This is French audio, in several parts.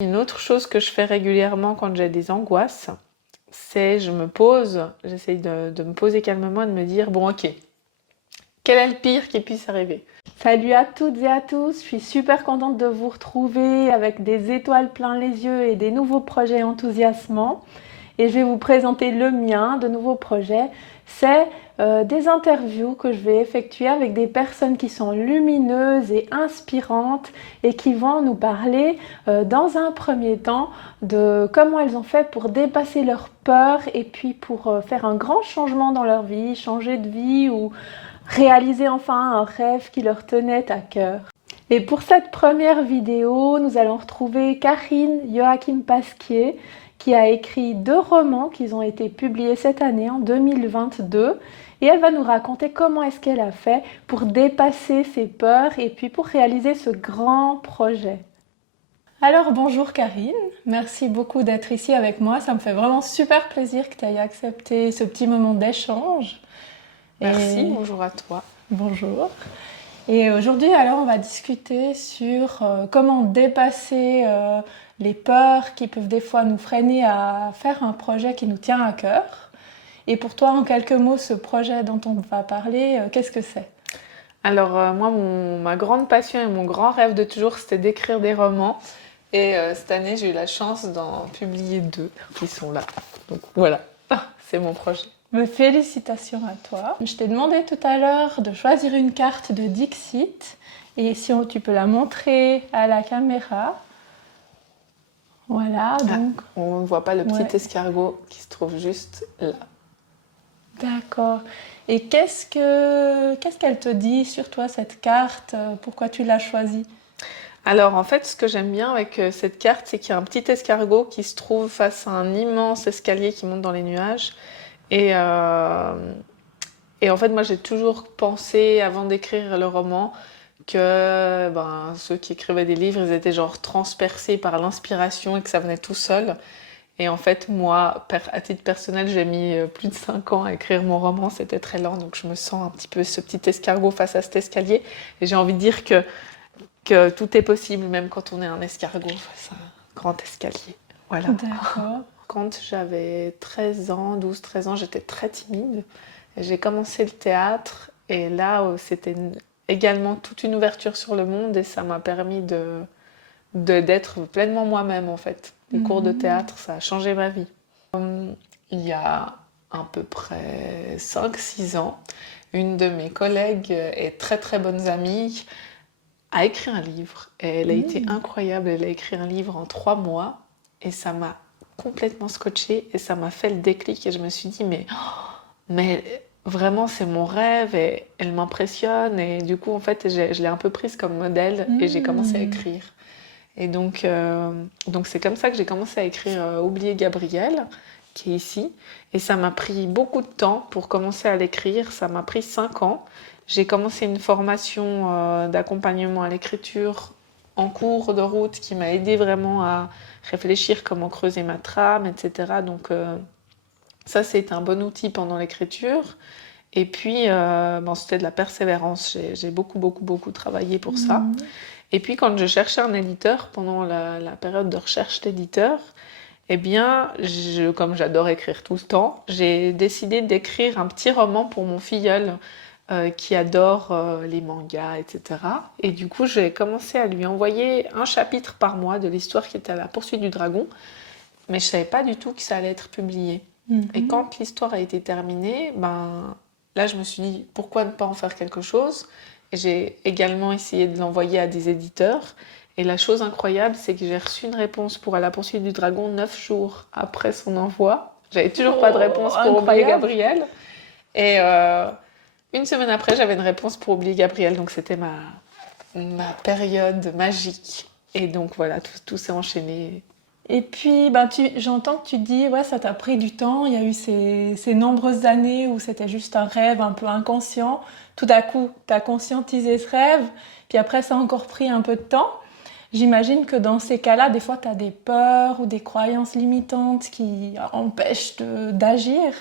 Une autre chose que je fais régulièrement quand j'ai des angoisses, c'est je me pose, j'essaye de me poser calmement et de me dire, bon ok, quel est le pire qui puisse arriver? Salut à toutes et à tous, je suis super contente de vous retrouver avec des étoiles plein les yeux et des nouveaux projets enthousiasmants. Et je vais vous présenter le mien, de nouveaux projets. C'est des interviews que je vais effectuer avec des personnes qui sont lumineuses et inspirantes et qui vont nous parler dans un premier temps de comment elles ont fait pour dépasser leurs peurs et puis pour faire un grand changement dans leur vie, changer de vie ou réaliser enfin un rêve qui leur tenait à cœur. Et pour cette première vidéo, nous allons retrouver Karine Joachim Pasquier, qui a écrit 2 romans qui ont été publiés cette année, en 2022. Et elle va nous raconter comment est-ce qu'elle a fait pour dépasser ses peurs et puis pour réaliser ce grand projet. Alors bonjour Karine, merci beaucoup d'être ici avec moi. Ça me fait vraiment super plaisir que tu aies accepté ce petit moment d'échange. Merci, bonjour à toi. Bonjour. Et aujourd'hui, alors, on va discuter sur comment dépasser les peurs qui peuvent des fois nous freiner à faire un projet qui nous tient à cœur. Et pour toi, en quelques mots, ce projet dont on va parler, qu'est-ce que c'est? Alors moi, ma grande passion et mon grand rêve de toujours, c'était d'écrire des romans. Et cette année, j'ai eu la chance d'en publier 2 qui sont là. Donc voilà, c'est mon projet. Mais félicitations à toi. Je t'ai demandé tout à l'heure de choisir une carte de Dixit. Et si tu peux la montrer à la caméra. Voilà, donc. On ne voit pas le petit escargot qui se trouve juste là. D'accord. Et qu'est-ce qu'elle te dit sur toi, cette carte? Pourquoi tu l'as choisie? Alors en fait, ce que j'aime bien avec cette carte, c'est qu'il y a un petit escargot qui se trouve face à un immense escalier qui monte dans les nuages. Et en fait, moi, j'ai toujours pensé, avant d'écrire le roman, que ceux qui écrivaient des livres, ils étaient genre transpercés par l'inspiration et que ça venait tout seul. Et en fait, moi, à titre personnel, j'ai mis plus de 5 ans à écrire mon roman, c'était très lent, donc je me sens un petit peu ce petit escargot face à cet escalier. Et j'ai envie de dire que tout est possible, même quand on est un escargot face à un grand escalier. Voilà. D'accord. Quand j'avais 13 ans, 12-13 ans, j'étais très timide. J'ai commencé le théâtre et là, c'était également toute une ouverture sur le monde et ça m'a permis d'être pleinement moi-même en fait. Les cours de théâtre, ça a changé ma vie. Il y a à peu près 5-6 ans, une de mes collègues et très très bonnes amies a écrit un livre. Et elle a été incroyable, elle a écrit un livre en 3 mois et ça m'a complètement scotché et ça m'a fait le déclic et je me suis dit mais vraiment c'est mon rêve et elle m'impressionne et du coup en fait je l'ai un peu prise comme modèle et j'ai commencé à écrire. Et donc c'est comme ça que j'ai commencé à écrire Oublier Gabriel, qui est ici. Et ça m'a pris beaucoup de temps pour commencer à l'écrire. Ça m'a pris 5 ans. J'ai commencé une formation d'accompagnement à l'écriture en cours de route qui m'a aidé vraiment à réfléchir comment creuser ma trame, etc. Donc ça, c'est un bon outil pendant l'écriture. Et puis, c'était de la persévérance. J'ai beaucoup travaillé pour ça. Et puis, quand je cherchais un éditeur, pendant la période de recherche d'éditeur, eh bien, comme j'adore écrire tout le temps, j'ai décidé d'écrire un petit roman pour mon filleul qui adore les mangas, etc. Et du coup, j'ai commencé à lui envoyer un chapitre par mois de l'histoire qui était à la poursuite du dragon, mais je savais pas du tout que ça allait être publié. Et quand l'histoire a été terminée, là, je me suis dit, pourquoi ne pas en faire quelque chose? Et j'ai également essayé de l'envoyer à des éditeurs. Et la chose incroyable, c'est que j'ai reçu une réponse pour À la poursuite du dragon 9 jours après son envoi. J'avais toujours pas de réponse pour Oublier Gabriel. Et une semaine après, j'avais une réponse pour Oublier Gabriel. Donc c'était ma période magique. Et donc voilà, tout s'est enchaîné. Et puis, j'entends que tu dis, ouais, ça t'a pris du temps. Il y a eu ces nombreuses années où c'était juste un rêve un peu inconscient. Tout à coup, tu as conscientisé ce rêve. Puis après, ça a encore pris un peu de temps. J'imagine que dans ces cas-là, des fois, tu as des peurs ou des croyances limitantes qui empêchent d'agir.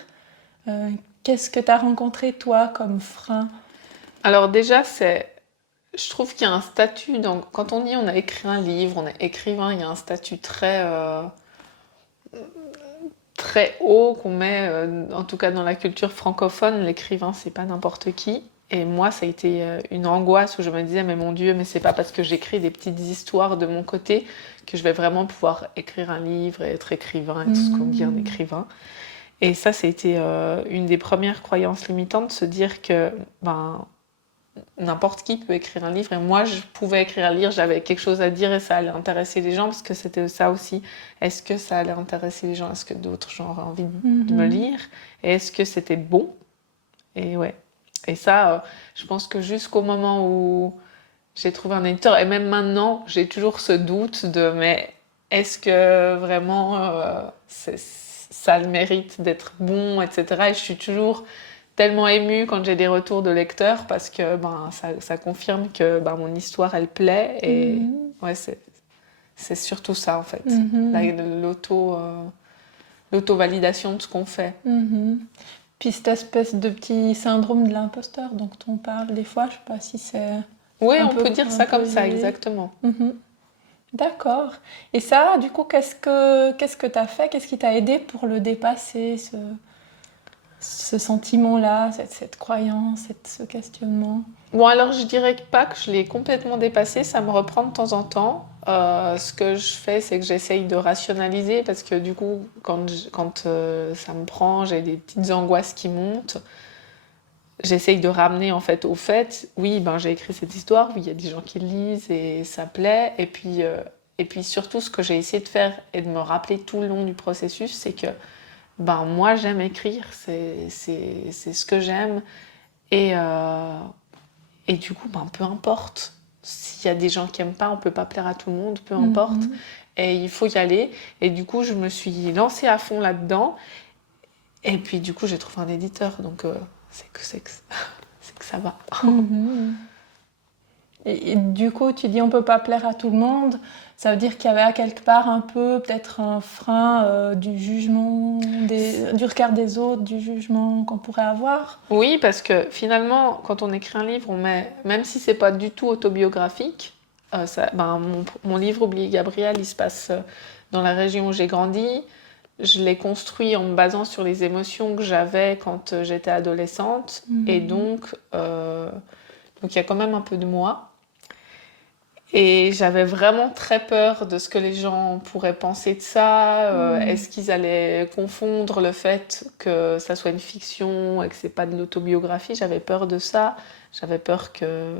Qu'est-ce que tu as rencontré, toi, comme frein? Alors déjà, je trouve qu'il y a un statut, quand on dit on a écrit un livre, on est écrivain, il y a un statut très haut qu'on met, en tout cas dans la culture francophone, l'écrivain c'est pas n'importe qui. Et moi ça a été une angoisse où je me disais mais mon Dieu, mais c'est pas parce que j'écris des petites histoires de mon côté que je vais vraiment pouvoir écrire un livre et être écrivain et tout ce qu'on dit un écrivain. Et ça a été une des premières croyances limitantes, de se dire que n'importe qui peut écrire un livre et moi je pouvais écrire un livre, j'avais quelque chose à dire et ça allait intéresser les gens parce que c'était ça aussi. Est-ce que ça allait intéresser les gens? Est-ce que d'autres gens auraient envie de me lire? Et est-ce que c'était bon? Et ouais. Et ça, je pense que jusqu'au moment où j'ai trouvé un éditeur, et même maintenant, j'ai toujours ce doute de mais est-ce que vraiment ça a le mérite d'être bon, etc. Et je suis toujours tellement émue quand j'ai des retours de lecteurs parce que ça confirme que mon histoire elle plaît et ouais c'est surtout ça en fait, l'auto-validation de ce qu'on fait. Puis cette espèce de petit syndrome de l'imposteur dont on parle des fois, je sais pas si c'est Oui, un on peu, peut dire ça un peu comme ça, lié. exactement. D'accord. Et ça, du coup, qu'est-ce que tu as fait? Qu'est-ce qui t'a aidé pour le dépasser, ce sentiment-là, cette croyance, ce questionnement? Bon, alors je dirais pas que je l'ai complètement dépassé, ça me reprend de temps en temps. Ce que je fais, c'est que j'essaye de rationaliser parce que du coup, quand ça me prend, j'ai des petites angoisses qui montent. J'essaye de ramener en fait au fait, oui, j'ai écrit cette histoire, oui, il y a des gens qui le lisent et ça plaît. Et puis surtout, ce que j'ai essayé de faire et de me rappeler tout le long du processus, c'est que moi j'aime écrire, c'est ce que j'aime. Et du coup, peu importe. S'il y a des gens qui n'aiment pas, on ne peut pas plaire à tout le monde, peu importe. Et il faut y aller. Et du coup, je me suis lancée à fond là-dedans. Et puis du coup, j'ai trouvé un éditeur. Donc, c'est que ça va. Et du coup, tu dis on peut pas plaire à tout le monde. Ça veut dire qu'il y avait à quelque part un peu peut-être un frein du jugement, du regard des autres, du jugement qu'on pourrait avoir. Oui, parce que finalement, quand on écrit un livre, on met, même si c'est pas du tout autobiographique, mon livre Oublier Gabriel, il se passe dans la région où j'ai grandi. Je l'ai construit en me basant sur les émotions que j'avais quand j'étais adolescente. Et donc, il y a quand même un peu de moi. Et j'avais vraiment très peur de ce que les gens pourraient penser de ça. Est-ce qu'ils allaient confondre le fait que ça soit une fiction et que c'est pas de l'autobiographie? J'avais peur de ça. J'avais peur que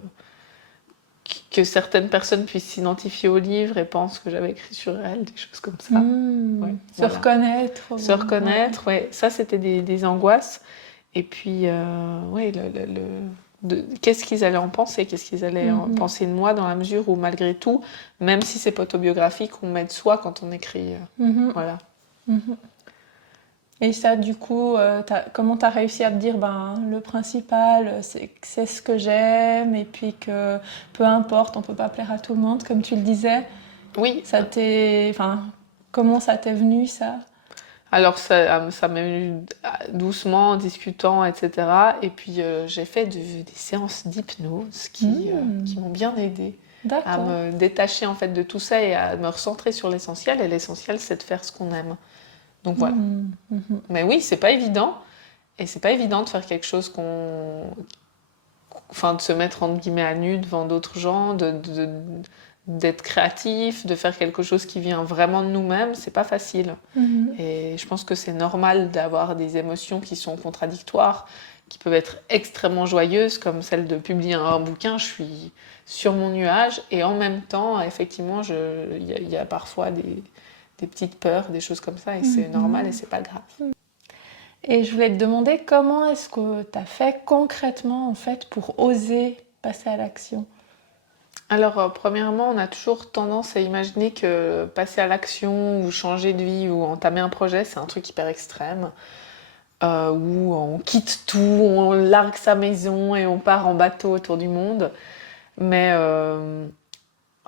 certaines personnes puissent s'identifier au livre et pensent que j'avais écrit sur elles, des choses comme ça. Ouais, Se reconnaître. Se reconnaître, ouais. Ça, c'était des angoisses. Et puis, qu'est-ce qu'ils allaient en penser, qu'est-ce qu'ils allaient en penser de moi, dans la mesure où, malgré tout, même si c'est pas autobiographique, on met de soi quand on écrit. Voilà. Et ça, du coup, comment tu as réussi à te dire, le principal, c'est ce que j'aime, et puis que peu importe, on peut pas plaire à tout le monde, comme tu le disais. Oui. Comment ça t'est venu, ça? Alors, ça m'est venu doucement, en discutant, etc. Et puis, j'ai fait des séances d'hypnose qui m'ont bien aidée à me détacher en fait de tout ça et à me recentrer sur l'essentiel. Et l'essentiel, c'est de faire ce qu'on aime. Donc voilà. Mais oui, c'est pas évident. Et c'est pas évident de faire quelque chose de se mettre entre guillemets à nu devant d'autres gens, d'être créatif, de faire quelque chose qui vient vraiment de nous-mêmes, c'est pas facile. Et je pense que c'est normal d'avoir des émotions qui sont contradictoires, qui peuvent être extrêmement joyeuses, comme celle de publier un bouquin. Je suis sur mon nuage et en même temps, effectivement, il y a parfois des petites peurs, des choses comme ça, et c'est normal et c'est pas grave. Et je voulais te demander comment est-ce que tu as fait concrètement en fait pour oser passer à l'action? Alors, premièrement, on a toujours tendance à imaginer que passer à l'action ou changer de vie ou entamer un projet, c'est un truc hyper extrême, où on quitte tout, on largue sa maison et on part en bateau autour du monde. Mais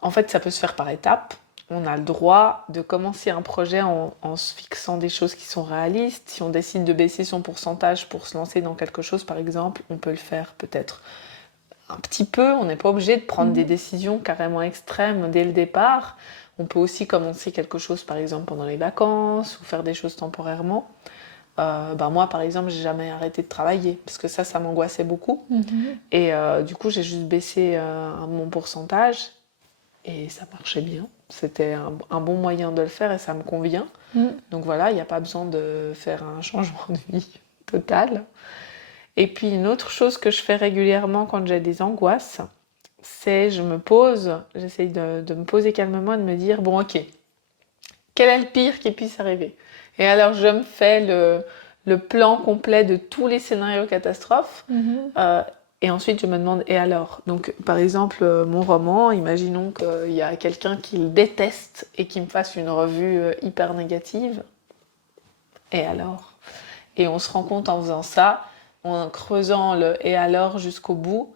en fait, ça peut se faire par étapes. On a le droit de commencer un projet en se fixant des choses qui sont réalistes. Si on décide de baisser son pourcentage pour se lancer dans quelque chose, par exemple, on peut le faire peut-être un petit peu, on n'est pas obligé de prendre des décisions carrément extrêmes dès le départ. On peut aussi commencer quelque chose, par exemple, pendant les vacances ou faire des choses temporairement. Moi, par exemple, j'ai jamais arrêté de travailler parce que ça m'angoissait beaucoup. Et du coup, j'ai juste baissé mon pourcentage et ça marchait bien. C'était un bon moyen de le faire et ça me convient. Donc voilà, il n'y a pas besoin de faire un changement de vie total. Et puis une autre chose que je fais régulièrement quand j'ai des angoisses, c'est je me pose, j'essaye de me poser calmement et de me dire, bon ok, quel est le pire qui puisse arriver? Et alors je me fais le plan complet de tous les scénarios catastrophes. Et ensuite je me demande, et alors? Donc par exemple, mon roman, imaginons qu'il y a quelqu'un qui le déteste et qui me fasse une revue hyper négative. Et alors? Et on se rend compte en faisant ça, en creusant le et alors jusqu'au bout.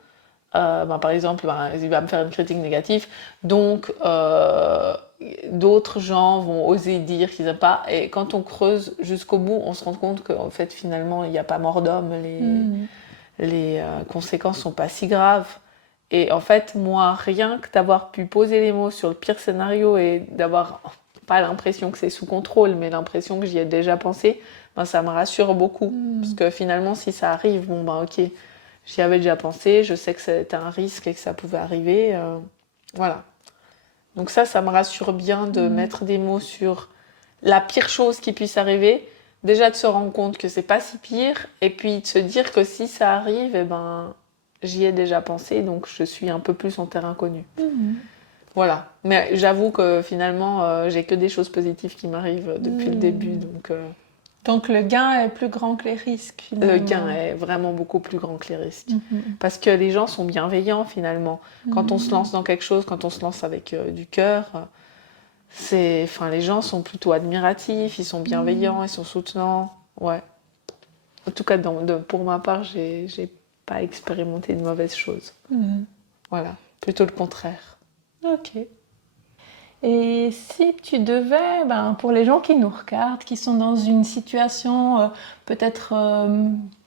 Par exemple, il va me faire une critique négative, donc d'autres gens vont oser dire qu'ils n'aiment pas. Et quand on creuse jusqu'au bout, on se rend compte qu'en fait, finalement, il n'y a pas mort d'homme, les conséquences sont pas si graves. Et en fait, moi, rien que d'avoir pu poser les mots sur le pire scénario et d'avoir pas l'impression que c'est sous contrôle, mais l'impression que j'y ai déjà pensé, ça me rassure beaucoup. Parce que finalement, si ça arrive, ok, j'y avais déjà pensé, je sais que c'était un risque et que ça pouvait arriver. Voilà. Donc ça me rassure bien de mettre des mots sur la pire chose qui puisse arriver. Déjà de se rendre compte que c'est pas si pire, et puis de se dire que si ça arrive, j'y ai déjà pensé, donc je suis un peu plus en terrain connu. Voilà. Mais j'avoue que finalement, j'ai que des choses positives qui m'arrivent depuis le début, Donc le gain est plus grand que les risques, finalement. Le gain est vraiment beaucoup plus grand que les risques. Parce que les gens sont bienveillants, finalement. Quand on se lance dans quelque chose, quand on se lance avec du cœur, les gens sont plutôt admiratifs, ils sont bienveillants, ils sont soutenants. Ouais. En tout cas, pour ma part, j'ai pas expérimenté de mauvaises choses. Voilà. Plutôt le contraire. Ok. Et si tu devais, pour les gens qui nous regardent, qui sont dans une situation peut-être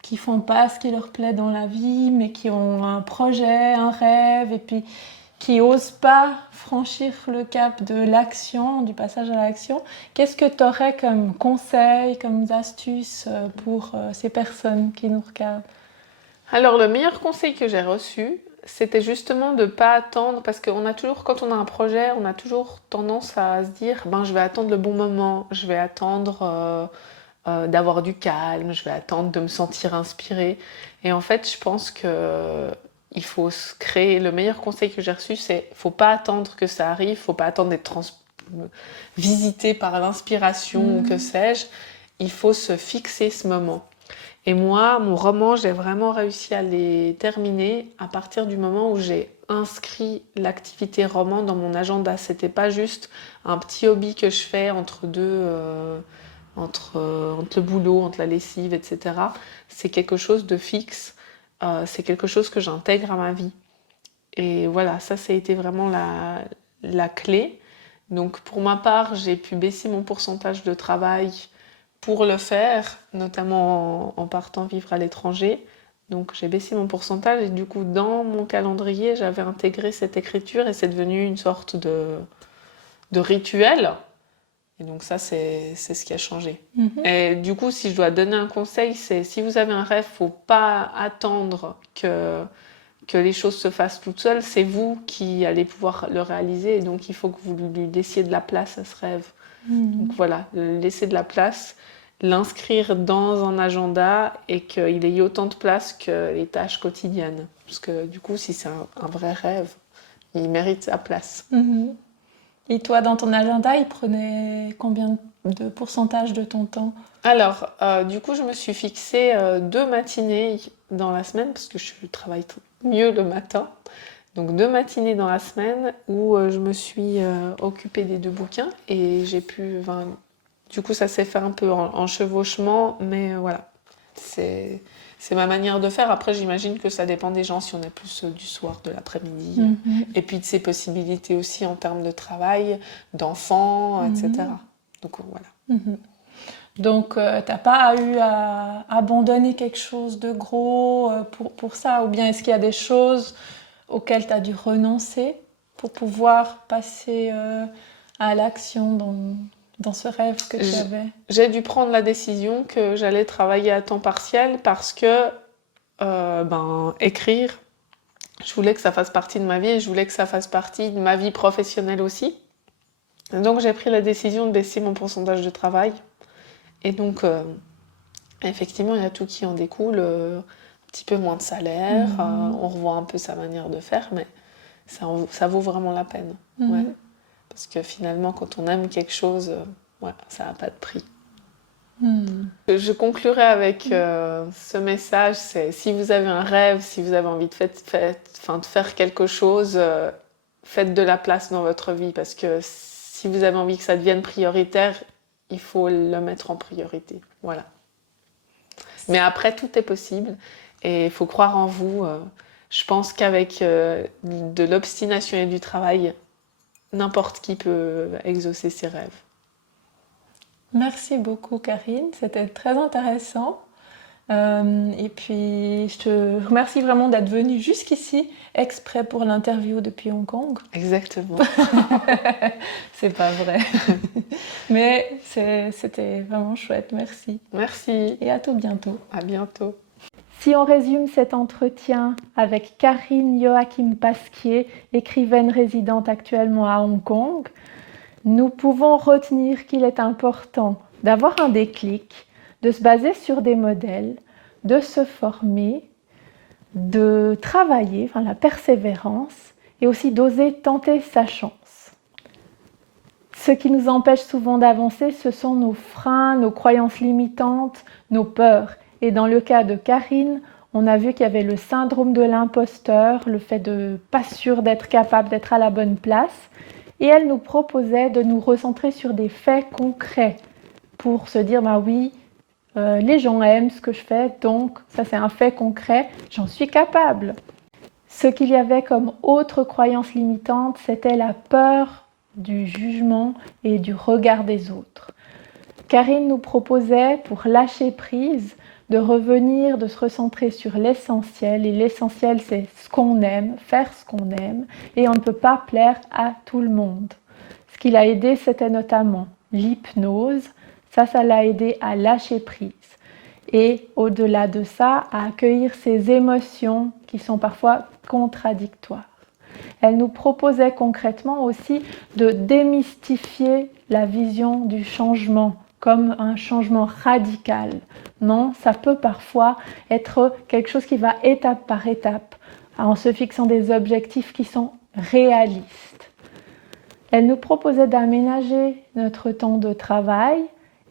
qui font pas ce qui leur plaît dans la vie, mais qui ont un projet, un rêve, et puis qui osent pas franchir le cap de l'action, du passage à l'action, qu'est-ce que tu aurais comme conseil, comme astuce pour ces personnes qui nous regardent? Alors, le meilleur conseil que j'ai reçu, c'était justement de ne pas attendre, parce qu'on a toujours, quand on a un projet, on a toujours tendance à se dire, je vais attendre le bon moment, je vais attendre d'avoir du calme, je vais attendre de me sentir inspirée. Et en fait, je pense que il faut se créer. Le meilleur conseil que j'ai reçu, c'est faut pas attendre que ça arrive, faut pas attendre d'être visité par l'inspiration ou que sais-je. Il faut se fixer ce moment. Et moi, mon roman, j'ai vraiment réussi à les terminer à partir du moment où j'ai inscrit l'activité roman dans mon agenda. C'était pas juste un petit hobby que je fais entre le boulot, entre la lessive, etc. C'est quelque chose de fixe. C'est quelque chose que j'intègre à ma vie. Et voilà, ça a été vraiment la clé. Donc pour ma part, j'ai pu baisser mon pourcentage de travail pour le faire, notamment en partant vivre à l'étranger. Donc j'ai baissé mon pourcentage et du coup dans mon calendrier j'avais intégré cette écriture et c'est devenu une sorte de rituel. Et donc ça c'est ce qui a changé. Et du coup si je dois donner un conseil, c'est si vous avez un rêve, faut pas attendre que les choses se fassent toutes seules, c'est vous qui allez pouvoir le réaliser et donc il faut que vous lui laissiez de la place à ce rêve. Donc voilà, laisser de la place, l'inscrire dans un agenda et qu'il ait autant de place que les tâches quotidiennes. Parce que du coup, si c'est un vrai rêve, il mérite sa place. Et toi, dans ton agenda, il prenait combien de pourcentage de ton temps? Alors, du coup, je me suis fixé 2 matinées dans la semaine, parce que je travaille mieux le matin. Donc 2 matinées dans la semaine où je me suis occupée des 2 bouquins et j'ai pu... du coup, ça s'est fait un peu en chevauchement, mais voilà. C'est ma manière de faire. Après, j'imagine que ça dépend des gens, si on est plus du soir, de l'après-midi. Et puis de ses possibilités aussi en termes de travail, d'enfants, etc. Donc voilà. Donc, tu n'as pas eu à abandonner quelque chose de gros pour ça? Ou bien est-ce qu'il y a des choses auxquelles tu as dû renoncer pour pouvoir passer à l'action dans ce rêve que tu avais? J'ai dû prendre la décision que j'allais travailler à temps partiel parce que écrire, je voulais que ça fasse partie de ma vie et je voulais que ça fasse partie de ma vie professionnelle aussi. Donc j'ai pris la décision de baisser mon pourcentage de travail. Et donc, effectivement, il y a tout qui en découle. Un petit peu moins de salaire, on revoit un peu sa manière de faire, mais ça vaut vraiment la peine. Ouais. Parce que finalement, quand on aime quelque chose, ça n'a pas de prix. Je conclurai avec ce message, c'est si vous avez un rêve, si vous avez envie de faire quelque chose, faites de la place dans votre vie, parce que si vous avez envie que ça devienne prioritaire, il faut le mettre en priorité. Voilà. Mais après, tout est possible et il faut croire en vous. Je pense qu'avec de l'obstination et du travail, n'importe qui peut exaucer ses rêves. Merci beaucoup, Karine. C'était très intéressant. Et puis, je te remercie vraiment d'être venue jusqu'ici, exprès pour l'interview depuis Hong Kong. Exactement. C'est pas vrai. Mais c'était vraiment chouette. Merci. Merci. Et à tout bientôt. À bientôt. Si on résume cet entretien avec Karine Joachim Pasquier, écrivaine résidente actuellement à Hong Kong, nous pouvons retenir qu'il est important d'avoir un déclic, de se baser sur des modèles, de se former, de travailler, la persévérance, et aussi d'oser tenter sa chance. Ce qui nous empêche souvent d'avancer, ce sont nos freins, nos croyances limitantes, nos peurs. Et dans le cas de Karine, on a vu qu'il y avait le syndrome de l'imposteur, le fait de pas sûr d'être capable d'être à la bonne place. Et elle nous proposait de nous recentrer sur des faits concrets pour se dire, oui, les gens aiment ce que je fais, donc ça c'est un fait concret, j'en suis capable. Ce qu'il y avait comme autre croyance limitante, c'était la peur du jugement et du regard des autres. Karine nous proposait, pour lâcher prise, de revenir, de se recentrer sur l'essentiel. Et l'essentiel, c'est ce qu'on aime, faire ce qu'on aime. Et on ne peut pas plaire à tout le monde. Ce qui l'a aidé, c'était notamment l'hypnose. Ça l'a aidé à lâcher prise. Et au-delà de ça, à accueillir ses émotions qui sont parfois contradictoires. Elle nous proposait concrètement aussi de démystifier la vision du changement comme un changement radical. Non, ça peut parfois être quelque chose qui va étape par étape, en se fixant des objectifs qui sont réalistes. Elle nous proposait d'aménager notre temps de travail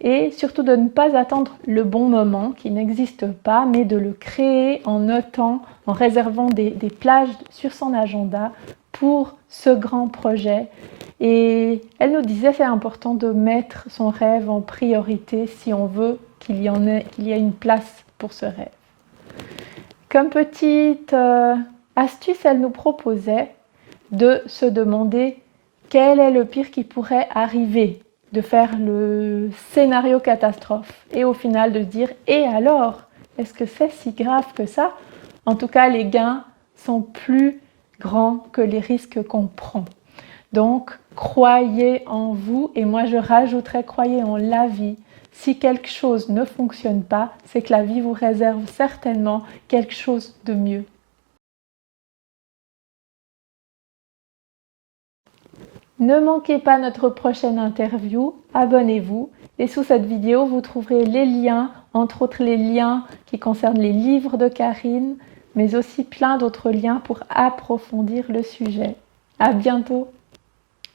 et surtout de ne pas attendre le bon moment qui n'existe pas, mais de le créer en notant, en réservant des plages sur son agenda pour ce grand projet. Et elle nous disait que c'est important de mettre son rêve en priorité si on veut qu'il y ait une place pour ce rêve. Comme petite astuce, elle nous proposait de se demander quel est le pire qui pourrait arriver, de faire le scénario catastrophe et au final de dire « et alors, est-ce que c'est si grave que ça ?» En tout cas, les gains sont plus grands que les risques qu'on prend. Donc, croyez en vous et moi je rajouterais croyez en la vie. Si quelque chose ne fonctionne pas, c'est que la vie vous réserve certainement quelque chose de mieux. Ne manquez pas notre prochaine interview, abonnez-vous et sous cette vidéo vous trouverez les liens, entre autres les liens qui concernent les livres de Karine, mais aussi plein d'autres liens pour approfondir le sujet. À bientôt!